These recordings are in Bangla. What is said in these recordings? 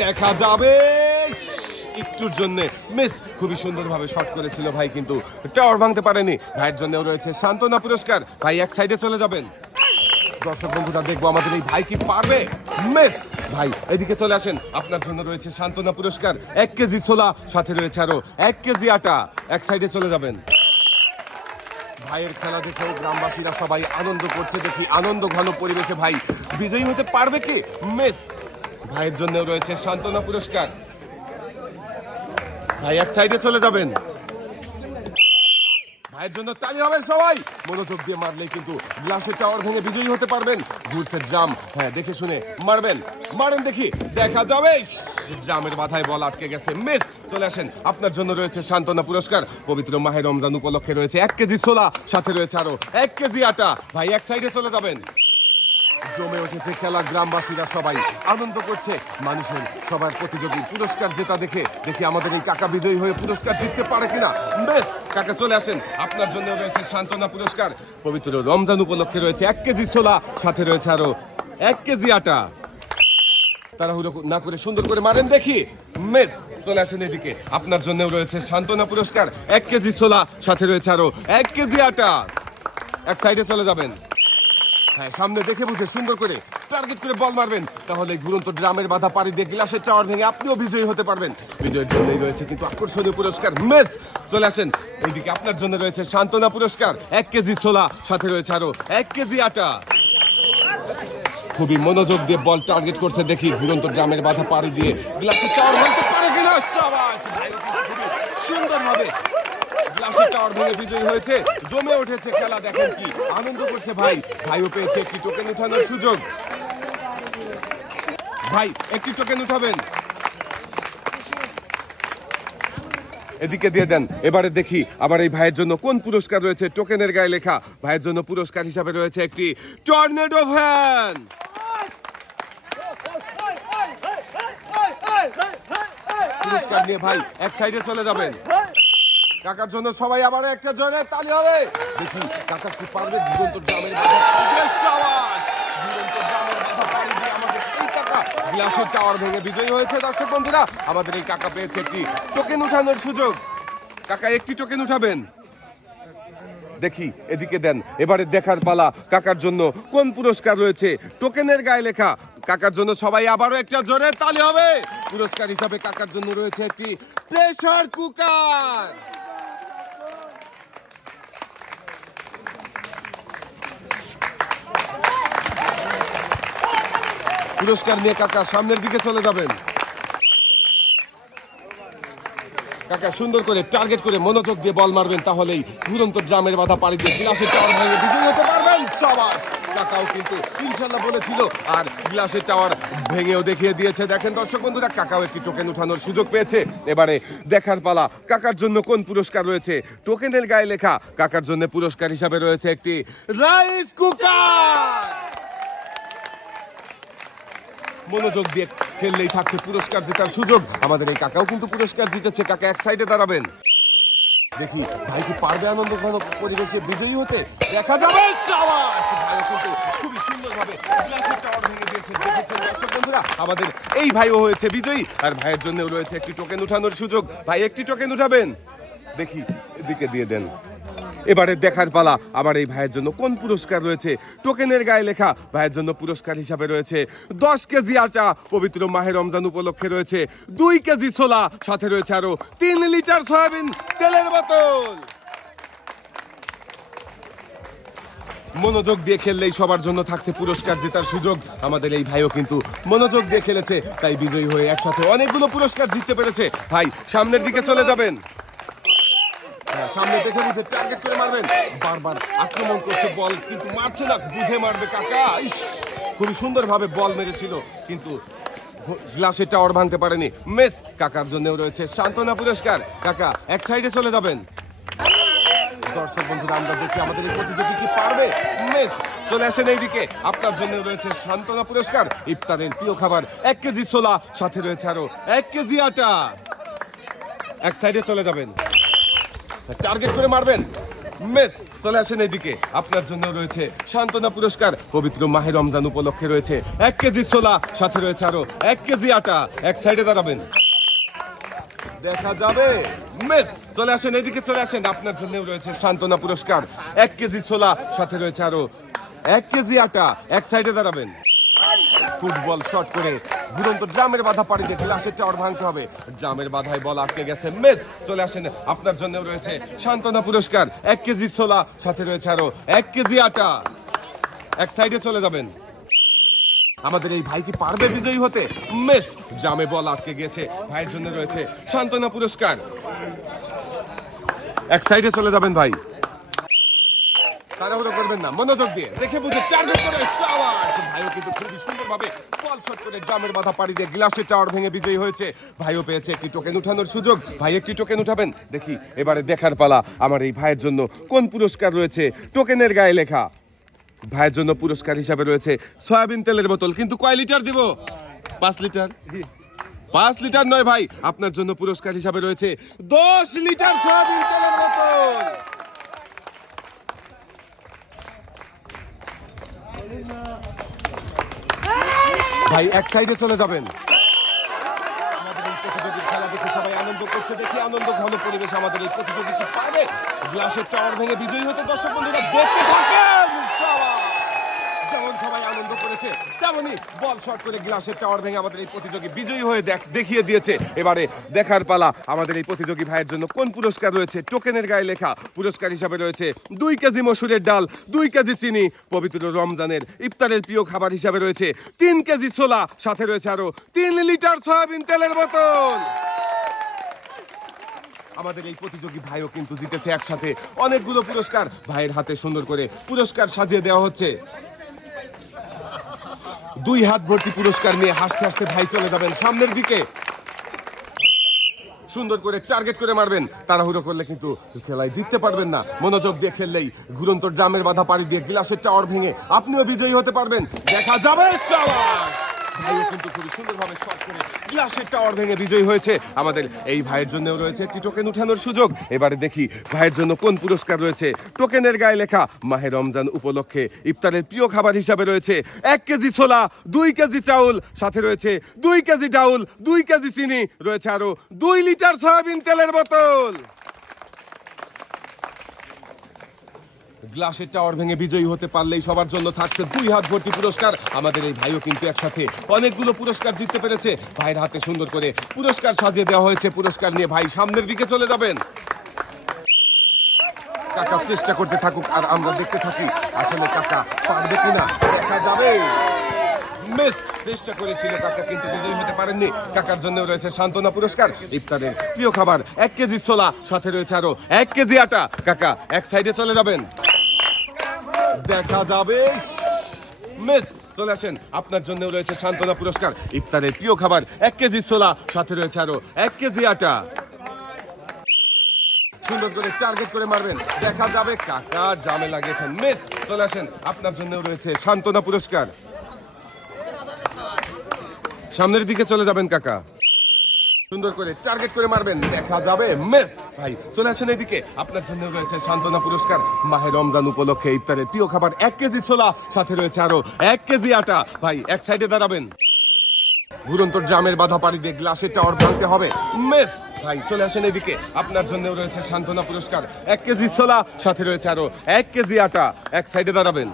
দেখা যাবে। একটুর জন্য। মিস, খুবই সুন্দরভাবে শট করেছিল ভাই, কিন্তু টাওয়ার ভাঙতে পারেনি। ভাইয়ের জন্যও রয়েছে সান্ত্বনা পুরস্কার। ভাই এক সাইডে চলে যাবেন। দর্শক বন্ধুরা, দেখব আমাদের এই ভাই কি পারবে? মিস, ভাই, এদিকে চলে আসেন। আপনার জন্য রয়েছে সান্ত্বনা পুরস্কার। এক কেজি ছোলা, সাথে রয়েছে আরও এক কেজি আটা। এক সাইডে চলে যাবেন। ভাইয়ের খেলা দেখেও গ্রামবাসীরা সবাই আনন্দ করছে। দেখি আনন্দ ঘন পরিবেশে ভাই বিজয়ী হতে পারবে কি? মিস ভাইয়ের জন্য রয়েছে সান্ত্বনা পুরস্কার। ভাই এক সাইডে চলে যাবেন। ভাইয়ের জন্য তালি হবে সবাই। মনোযোগ দিয়ে মারলে কিন্তু গ্লাসের টাওয়ার ভেঙে বিজয়ী হতে পারবেন। ঘুরছে ড্রাম হ্যাঁ দেখে শুনে মারবেন। মারেন দেখি। দেখা যাবে। ড্রামের মাথায় বল আটকে গেছে। মিস, চলে আসেন। আপনার জন্য রয়েছে সান্ত্বনা পুরস্কার। পবিত্র মাহের রমজান উপলক্ষে রয়েছে এক কেজি ছোলা, সাথে রয়েছে আরও এক কেজি আটা। ভাই এক সাইডে চলে যাবেন। জমে উঠেছে খেলা গ্রামবাসীরা সবাই। আনন্দ করছে মানুষের সবার প্রতিযোগী পুরস্কার জেতা দেখে। দেখি আমাদের এই কাকা বিজয়ী হয়ে পুরস্কার জিততে পারে কিনা। বেশ, কাকা চলে আসেন। আপনার জন্য রয়েছে সান্ত্বনা পুরস্কার। পবিত্র রমজান উপলক্ষে রয়েছে এক কেজি ছোলা, সাথে রয়েছে আরও এক কেজি আটা। তাড়াহুড়ো না করে সুন্দর করে মারেন দেখি। মেস চলে আসেন এদিকে। আপনার জন্য রয়েছে সান্ত্বনা পুরস্কার। এক কেজি ছোলা, সাথে রয়েছে আরও এক কেজি আটা। এক সাইডে চলে যাবেন। হ্যাঁ সামনে দেখে বুঝে সুন্দর করে টার্গেট করে বল মারবেন। তাহলে ঘুরন্ত ড্রামের বাধা পাড়ি দিয়ে গ্লাসের টাওয়ার ভেঙে আপনিও বিজয়ী হতে পারবেন। বিজয়ের জন্যই রয়েছে কিন্তু আকর্ষণীয় পুরস্কার মেস চলে আসেন। এইদিকে আপনার জন্য রয়েছে সান্ত্বনা পুরস্কার, এক কেজি ছোলা, সাথে রয়েছে আরও এক কেজি আটা। খুবই মনোযোগ দিয়ে বল টার্গেট করছে দেখি ঘুরন্ত ড্রামের বাধা পাড়ি দিয়ে গ্লাসের টাওয়ার ভাঙতে পারে কিনা? বিজয়ী হয়েছে, জমে উঠেছে খেলা, দেখেন কি আনন্দ করছে ভাই। ভাইও পেয়েছে, একটি টোকেন উঠানোর সুযোগ। ভাই, একটি টোকেন উঠাবেন। এদিকে দিয়ে দেন, এবারে দেখি আবার এই ভাইয়ের জন্য কোন পুরস্কার রয়েছে, টোকেনের গায়ে লেখা। ভাইয়ের জন্য পুরস্কার হিসাবে রয়েছে একটি টর্নেডো ভ্যান। পুরস্কার নিয়ে ভাই এক সাইডে চলে যাবেন। কাকার জন্য সবাই আবার একটা জয়ের তালি হবে। দেখি, কাকা কি পারবে? দুরন্ত গ্রামের গ্লাসের টাওয়ার ভেঙে বিজয়ী হয়েছে দর্শক বন্ধুরা। আমাদের এই কাকা পেয়েছে একটি টোকেন উঠানোর সুযোগ। কাকা, একটি টোকেন উঠাবেন? দেখি, এদিকে দেন। এবারে দেখার পালা কাকার জন্য। কোন পুরস্কার রয়েছে? টোকেনের গায়ে লেখা। কাকার জন্য সবাই আবারও একটা জোরে তালি হবে। পুরস্কার হিসাবে কাকার জন্য রয়েছে একটি প্রেসার কুকার পুরস্কার নিয়ে কাকা সামনের দিকে চলে যাবেন। কাকা সুন্দর করে টার্গেট করে মনোযোগ দিয়ে বল মারবেন, তাহলেই দুরন্ত ড্রামের বাধা পাড়ি দিয়ে গ্লাসের টাওয়ার ভেঙে বিজয়ী হতে পারবেন সবাস। কাকাও কিন্তু ইনশাল্লাহ বলেছিল, আর গ্লাসের টাওয়ার ভেঙেও দেখিয়ে দিয়েছে। দেখেন দর্শক বন্ধুরা, কাকাও একটি টোকেন উঠানোর সুযোগ পেয়েছে। এবারে দেখার পালা, কাকার জন্য কোন পুরস্কার রয়েছে? টোকেনের গায়ে লেখা, কাকার জন্য পুরস্কার হিসাবে রয়েছে একটি রাইস কুকার। মনোযোগ দিয়ে খেললেই থাকছে পুরস্কার জেতার সুযোগ। আমাদের এই কাকাও কিন্তু পুরস্কার জিতেছে। কাকা এক সাইডে দাঁড়াবেন। দেখি, ভাই কি পারবে আনন্দ ঘন পরিবেশে বিজয়ী হতে? দেখা যাবে খুবই সুন্দরভাবে আমাদের এই ভাইও হয়েছে বিজয়ী। আর ভাইয়ের জন্য রয়েছে একটি টোকেন উঠানোর সুযোগ। ভাই, একটি টোকেন উঠাবেন। দেখি, এদিকে দিয়ে দেন। এবারে দেখার পালা। আবার এই ভাইয়ের জন্য কোন পুরস্কার রয়েছে? টোকেনের গায়ে লেখা ভাইয়ের জন্য পুরস্কার হিসাবে রয়েছে। দশ কেজি আটা পবিত্র মাহের রমজান উপলক্ষে রয়েছে। দুই কেজি ছোলা, সাথে রয়েছে আরও তিন লিটার সয়াবিন তেলের বোতল। মনোযোগ দিয়ে খেললেই সবার জন্য থাকছে পুরস্কার জেতার সুযোগ। আমাদের এই ভাইও কিন্তু মনোযোগ দিয়ে খেলেছে, তাই বিজয়ী হয়ে একসাথে অনেকগুলো পুরস্কার জিততে পেরেছে। ভাই, সামনের দিকে চলে যাবেন। সামনে দেখে বুঝে টার্গেট করে মারবেন। বারবার আক্রমণ করছে বল, কিন্তু মারছে না, বুঝে মারবে কাকা। খুবই সুন্দরভাবে বল মেরেছিল, কিন্তু গ্লাসের টাওয়ার ভাঙতে পারেনি। মেস, কাকার জন্যও রয়েছে সান্ত্বনা পুরস্কার। কাকা, এক সাইডে চলে যাবেন। দর্শক বন্ধুরা, আমরা দেখি আমাদের এই প্রতিযোগী কি পারবে। মেস, চলে আসেন এইদিকে। আপনার জন্য রয়েছে সান্ত্বনা পুরস্কার। ইফতারের প্রিয় খাবার, এক কেজি ছোলা, সাথে রয়েছে আরও এক কেজি আটা। এক সাইডে চলে যাবেন। টার্গেট করে মারবেন। মিস, চলে আসেন এদিকে। আপনার জন্য রয়েছে সান্ত্বনা পুরস্কার। পবিত্র মাহে রমজান উপলক্ষে রয়েছে এক কেজি ছোলা, সাথে রয়েছে আরও এক কেজি আটা। এক সাইডে দাঁড়াবেন। দেখা যাবে। মিস, চলে আসেন এদিকে, চলে আসেন। আপনার জন্য রয়েছে সান্ত্বনা পুরস্কার। এক কেজি ছোলা, সাথে রয়েছে আরও এক কেজি আটা। এক সাইডে দাঁড়াবেন। ফুটবল শট করে দুরন্ত ড্রামের বাধা পাড়ি দিয়ে গ্লাসের টাওয়ার ভাঙতে হবে। ড্রামের বাধায় বল আটকে গেছে, মেস চলে আসেন। আপনার জন্য রয়েছে সান্ত্বনা পুরস্কার, এক কেজি ছোলা, সাথে রয়েছে আরও এক কেজি আটা। এক সাইডে চলে যাবেন। আমাদের এই ভাই কি পারবে বিজয়ী হতে? মেস, জামে বল আটকে গিয়েছে ভাইয়ের জন্য রয়েছে সান্ত্বনা পুরস্কার। এক সাইডে চলে যাবেন ভাই। তাড়াহুড়ো করবেন না, মনোযোগ দিয়ে। দেখে বুঝে টার্গেট করে শাবাশ ভাইও কিন্তু খুবই সুন্দরভাবে বল শট করে জামের মাথা পাড়ি দিয়ে গ্লাসের টাওয়ার ভেঙে বিজয়ী হয়েছে। ভাইও পেয়েছে একটি টোকেন উঠানোর সুযোগ। ভাই, একটি টোকেন উঠাবেন? দেখি, এবারে দেখার পালা। আমার এই ভাইয়ের জন্য কোন পুরস্কার রয়েছে? টোকেনের গায়ে লেখা। ভাইয়ের জন্য পুরস্কার হিসাবে রয়েছে সয়াবিন তেলের বোতল। কিন্তু কয় লিটার দিব? পাঁচ লিটার? পাঁচ লিটার নয়, ভাই। আপনার জন্য পুরস্কার হিসাবে রয়েছে দশ লিটার সয়াবিন তেলের বোতল। ভাই, এক সাইডে চলে যাবেন। খেলা সবাই আনন্দ করছে, দেখি আমাদের এই প্রতিযোগী কি পারবে গ্লাসের টাওয়ার ভেঙে বিজয়ী হতে দর্শক বন্ধুরা দেখতে থাকেন! সবাই আনন্দ করেছে। তেমনি বল শট করে গ্লাসের টাওয়ার ভেঙে আমাদের এই প্রতিযোগী বিজয়ী হয়ে দেখিয়ে দিয়েছে। এবারে দেখার পালা আমাদের এই প্রতিযোগী ভাইয়ের জন্য। কোন পুরস্কার রয়েছে? টোকেনের গায়ে লেখা পুরস্কার হিসাবে রয়েছে দুই কেজি মসুরের ডাল, দুই কেজি চিনি, পবিত্র রমজানের ইফতারের প্রিয় খাবার হিসাবে রয়েছে তিন কেজি ছোলা, সাথে রয়েছে তিন লিটার সয়াবিন তেলের বোতল। আমাদের এই প্রতিযোগী ভাইও কিন্তু জিতেছে একসাথে। অনেকগুলো পুরস্কার ভাইয়ের হাতে সুন্দর করে পুরস্কার সাজিয়ে দেওয়া হচ্ছে। দুই হাত ভর্তি পুরস্কার নিয়ে হাসতে হাসতে ভাই চলে যাবেন সামনের দিকে। সুন্দর করে টার্গেট করে মারবেন, তাড়াহুড়ো করলে কিন্তু খেলায় জিততে পারবেন না। মনোযোগ দিয়ে খেললেই ঘুরন্ত ড্রামের বাধা পাড়ি দিয়ে গ্লাসের টাওয়ার ভেঙে আপনিও বিজয়ী হতে পারবেন। দেখা যাবে! ভাইও কিন্তু খুবই সুন্দরভাবে শট করে গ্লাসের টাওয়ার ভেঙে বিজয়ী হয়েছে। আমাদের এই ভাইয়ের জন্যও রয়েছে একটি টোকেন উঠানোর সুযোগ। এবারে দেখি ভাইয়ের জন্য কোন পুরস্কার রয়েছে। টোকেনের গায়ে লেখা, মাহে রমজান উপলক্ষে ইফতারের প্রিয় খাবার হিসাবে রয়েছে এক কেজি ছোলা, দুই কেজি চাউল, সাথে রয়েছে দুই কেজি ডাউল, দুই কেজি চিনি, রয়েছে আরও দুই লিটার সয়াবিন তেলের বোতল। গ্লাসের টাওয়ার ভেঙে বিজয়ী হতে পারলেই সবার জন্য থাকছে দুই হাত ভর্তি পুরস্কার। আমাদের এই ভাইও কিন্তু একসাথে অনেকগুলো পুরস্কার জিততে পেরেছে। ভাইয়ের হাতে সুন্দর করে পুরস্কার সাজিয়ে দেওয়া হয়েছে। পুরস্কার নিয়ে ভাই সামনের দিকে চলে যাবেন। কাকা চেষ্টা করতে থাকুক আর আমরা দেখতে থাকি আসলে কাকা পারবে কিনা। দেখা যাবে। মিস চেষ্টা করেছিল কাকা, কিন্তু বিজয়ী হতে পারেননি। কাকার জন্য রয়েছে সান্ত্বনা পুরস্কার। ইফতারের প্রিয় খাবার, এক কেজি ছোলা, সাথে রয়েছে আরও এক কেজি আটা। কাকা, এক সাইডে চলে যাবেন। দেখা যাবে। মিস, চলে আসেন। আপনার জন্য রয়েছে সান্ত্বনা পুরস্কার। ইফতারের প্রিয় খাবার, এক কেজি ছোলা, সাথে রয়েছে আরও এক কেজি আটা। সুন্দর করে টার্গেট করে মারবেন। দেখা যাবে কাকা, জামে লাগিয়েছেন। মিস, চলে আসেন। আপনার জন্য রয়েছে সান্ত্বনা পুরস্কার। সামনের দিকে চলে যাবেন কাকা। সুন্দর করে টার্গেট করে মারবেন। দেখা যাবে মিস ভাই, চলে আসেন এদিকে আপনার জন্য রয়েছে সান্ত্বনা পুরস্কার। মাহে রমজান উপলক্ষে ইফতারের প্রিয় খাবার এক কেজি ছোলা, সাথে রয়েছে আরও এক কেজি আটা। ভাই, এক সাইডে দাঁড়াবেন। ঘুরন্ত জামের বাধা পাড়ি দিয়ে গ্লাসের টাওয়ার ভাঙতে হবে। মিস ভাই, চলে আসেন এদিকে আপনার জন্য রয়েছে সান্ত্বনা পুরস্কার। এক কেজি ছোলা, সাথে রয়েছে আরও এক কেজি আটা। এক সাইডে দাঁড়াবেন।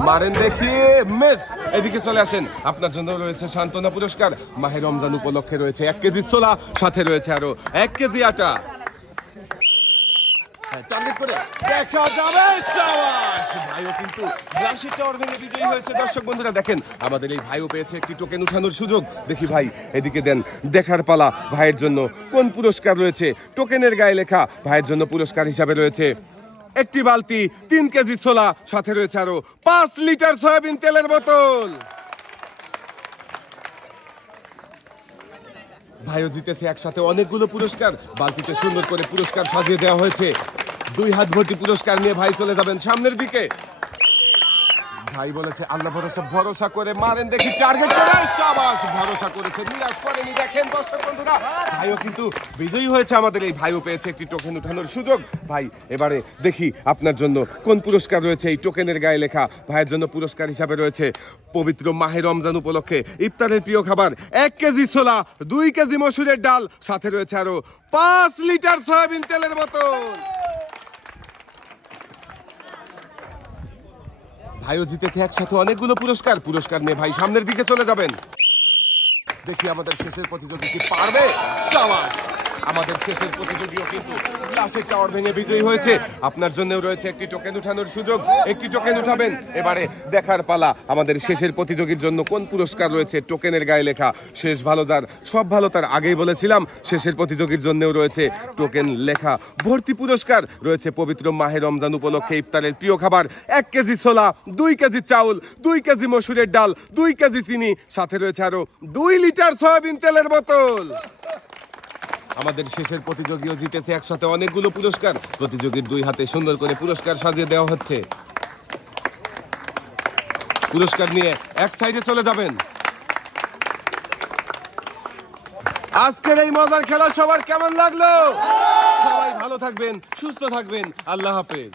মারেন দেখি মিস এদিকে চলে আসেন। আপনার জন্য রয়েছে সান্ত্বনা পুরস্কার। মাহে রমজান উপলক্ষে রয়েছে এক কেজি ছোলা সাথে রয়েছে আরও এক কেজি আটা। হ্যাঁ, দেখা কিন্তু হয়েছে। দর্শক বন্ধুরা দেখেন আমাদের এই ভাইও পেয়েছে টোকেন উঠানোর সুযোগ। দেখি ভাই এদিকে দেন দেখার পালা। ভাইয়ের জন্য কোন পুরস্কার রয়েছে? টোকেনের গায়ে লেখা ভাইয়ের জন্য পুরস্কার হিসাবে রয়েছে। একটি বালতি তিন কেজি ছোলা, সাথে রয়েছে আরও পাঁচ লিটার সয়াবিন তেলের বোতল। ভাইও জিতেছে একসাথে অনেকগুলো পুরস্কার। বালতিতে সুন্দর করে পুরস্কার সাজিয়ে দেওয়া হয়েছে। দুই হাত ভর্তি পুরস্কার নিয়ে ভাই চলে যাবেন সামনের দিকে। ভাই বলেছে, আল্লাহ ভরসা ভরসা করে মারেন দেখি টার্গেট করে। সাবাস, ভরসা করেছে, নিরাশ করেনি। দেখেন দর্শক বন্ধুরা, ভাইও কিন্তু বিজয়ী হয়েছে আমাদের এই, ভাইও পেয়েছে একটি টোকেন উঠানোর সুযোগ। ভাই, এবারে দেখি আপনার জন্য কোন পুরস্কার রয়েছে। এই টোকেনের গায়ে লেখা, ভাইয়ের জন্য পুরস্কার হিসাবে রয়েছে পবিত্র মাহে রমজান উপলক্ষে ইফতারের প্রিয় খাবার, এক কেজি ছোলা, দুই কেজি মসুরের ডাল, সাথে রয়েছে আরও পাঁচ লিটার সয়াবিন তেলের বোতল। ভাইও জিতেছে একসাথে অনেকগুলো পুরস্কার। পুরস্কার নিয়ে ভাই সামনের দিকে চলে যাবেন। দেখি আমাদের শেষের প্রতিযোগী কি পারবে! আমাদের শেষের প্রতিযোগীও কিন্তু গ্লাসের টাওয়ার ভেঙে বিজয়ী হয়েছে। আপনার জন্যও রয়েছে একটি টোকেন উঠানোর সুযোগ। একটি টোকেন উঠাবেন। এবারে দেখার পালা আমাদের শেষের প্রতিযোগীর জন্য কোন পুরস্কার রয়েছে টোকেনের গায়ে লেখা? শেষ ভালো যার, সব ভালো তার আগেই বলেছিলাম, শেষের প্রতিযোগীর জন্যও রয়েছে টোকেন লেখা। ভর্তি পুরস্কার রয়েছে পবিত্র মাহে রমজান উপলক্ষে ইফতারের প্রিয় খাবার। এক কেজি ছোলা, দুই কেজি চাউল, দুই কেজি মসুরের ডাল, দুই কেজি চিনি। সাথে রয়েছে আরও দুই লিটার সয়াবিন তেলের বোতল। আমাদের শেষের প্রতিযোগীও জিতেছে একসাথে অনেকগুলো পুরস্কার। প্রতিযোগীর দুই হাতে সুন্দর করে পুরস্কার সাজিয়ে দেওয়া হচ্ছে। পুরস্কার নিয়ে এক সাইডে চলে যাবেন। আজকের এই মজার খেলা সবার কেমন লাগল? সবাই ভালো থাকবেন, সুস্থ থাকবেন। আল্লাহ হাফেজ।